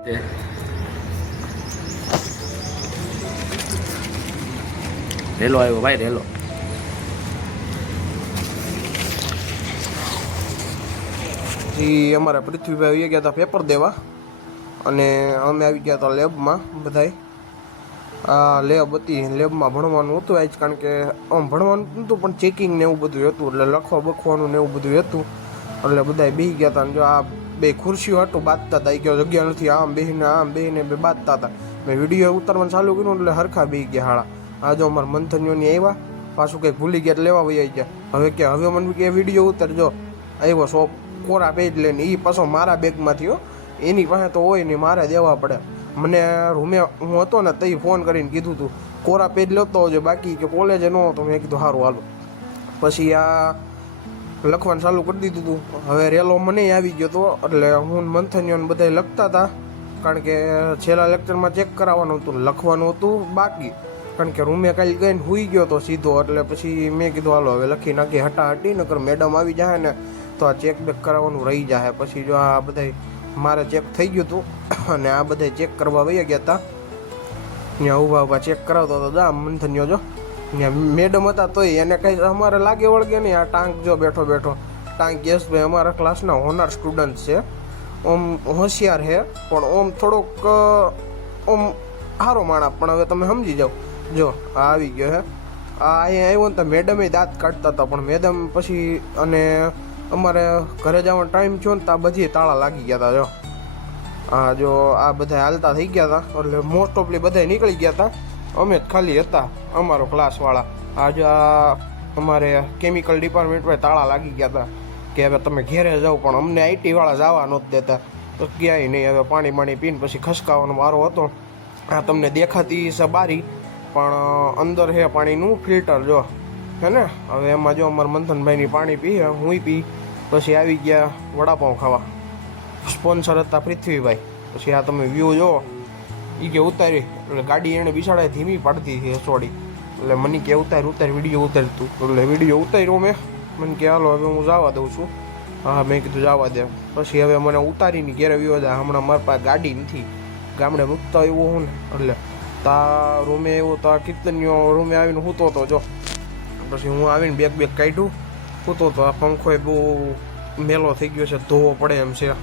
રેલો આવ્યો ભાઈ, રેલો. પછી અમારા પૃથ્વીભાઈ આવી ગયા હતા પેપર દેવા અને અમે આવી ગયા હતા લેબમાં બધાય. આ લેબ હતી, લેબમાં ભણવાનું હતું આજ, કારણ કે આમ ભણવાનું નહોતું પણ ચેકિંગ ને એવું બધું હતું, એટલે લખવા બખવાનું ને એવું બધું હતું. એટલે બધાય બેસી ગયા હતા. જો આ બે ખુરશીઓ હતું બાંધતા હતા, કે જગ્યા નથી, આમ બેહીને બે બાંધતા હતા. મેં વિડીયો ઉતારવાનું ચાલુ કર્યું એટલે હરખા બેસી ગયા હાળા. આ જો અમારા મંથનીઓની આવ્યા, પાછું કંઈક ભૂલી ગયા લેવા વહી આવી ગયા. હવે મને કે વિડીયો ઉતારજો. આવ્યો શોપ કોરા પેજ લઈને, એ પાછો મારા બેગમાં થયો, એની પાસે તો હોય નહીં, મારે દેવા પડે. મને રૂમે હું હતો ને તઈ ફોન કરીને કીધું તું કોરા પેજ લેતો આવજો, બાકી કે કોલેજે ન હતો. મેં કીધું સારું હાલો. પછી આ લખવાનું ચાલુ કરી દીધું હતું. હવે રેલો મને આવી ગયો હતો, એટલે હું મંથનીઓને બધા લખતા હતા, કારણ કે છેલ્લા લેક્ચરમાં ચેક કરાવવાનું હતું, લખવાનું હતું બાકી, કારણ કે રૂમે કાલે ગઈને સૂઈ ગયો હતો સીધો. એટલે પછી મેં કીધું હાલો હવે લખી નાખી હટાહટી, નકર મેડમ આવી જાય ને તો આ ચેક બેક કરાવવાનું રહી જાય. પછી જો આ બધા મારે ચેક થઈ ગયું હતું અને આ બધા ચેક કરવા વહી ગયા હતા. ત્યાં ઊભા ચેક કરાવતો હતો. જા મંથનીઓ જો ત્યાં મેડમ હતા તોય એને કંઈ અમારે લાગે વળગે નહીં. આ ટાંક જો બેઠો ટાંક યશભાઈ અમારા ક્લાસના હોનર સ્ટુડન્ટ છે, ઓમ હોશિયાર છે, પણ ઓમ થોડોક ઓમ સારો માણસ. પણ હવે તમે સમજી જાઓ. જો આ આવી ગયો હે, આ અહીંયા આવ્યો ને તો મેડમે દાંત કાઢતા હતા, પણ મેડમ પછી અને અમારે ઘરે જવાનો ટાઈમ થયો ને તો આ બધી તાળા લાગી ગયા હતા. જો હા, જો આ બધા હાલતા થઈ ગયા હતા, એટલે મોસ્ટ ઓફલી બધા નીકળી ગયા હતા, અમે જ ખાલી હતા અમારો ક્લાસવાળા. આ જો આ અમારે કેમિકલ ડિપાર્ટમેન્ટમાં તાળા લાગી ગયા હતા કે હવે તમે ઘેરે જાઓ, પણ અમને આઈટીવાળા જવા નહોતા દેતા. તો ક્યાંય નહીં. હવે પાણી પીને પછી ખસકાવાનો વારો હતો. આ તમને દેખાતી છે બારી, પણ અંદર છે પાણીનું ફિલ્ટર જો હે ને. હવે એમાં જો અમારા મંથનભાઈની પાણી પીએ, હું પી. પછી આવી ગયા વડાપાઉં ખાવા. સ્પોન્સર હતા પૃથ્વીભાઈ. પછી આ તમે વ્યૂ જો, એ કે ઉતારી, એટલે ગાડી એને બિસાડે ધીમી પાડતી હતી હસોડી, એટલે મને કે ઉતાર વિડીયો ઉતારતું, એટલે વિડીયો ઉતાર્યો મેં. મને કે હાલો હવે હું જવા દઉં છું. હા, મેં કીધું જવા દે. પછી હવે મને ઉતારીને ઘેરે વ્યૂ હતા. હમણાં મારી પાસે ગાડી નથી, ગામડે મૂકતા એવું હું ને, એટલે તા રૂમે આવ્યો તો આ કીર્તનીઓ રૂમે આવીને સૂતો હતો. જો પછી હું આવીને બેગ કાઢ્યું, સૂતો હતો. આ પંખો બહુ મેલો થઈ ગયો છે, ધોવો પડે એમ છે.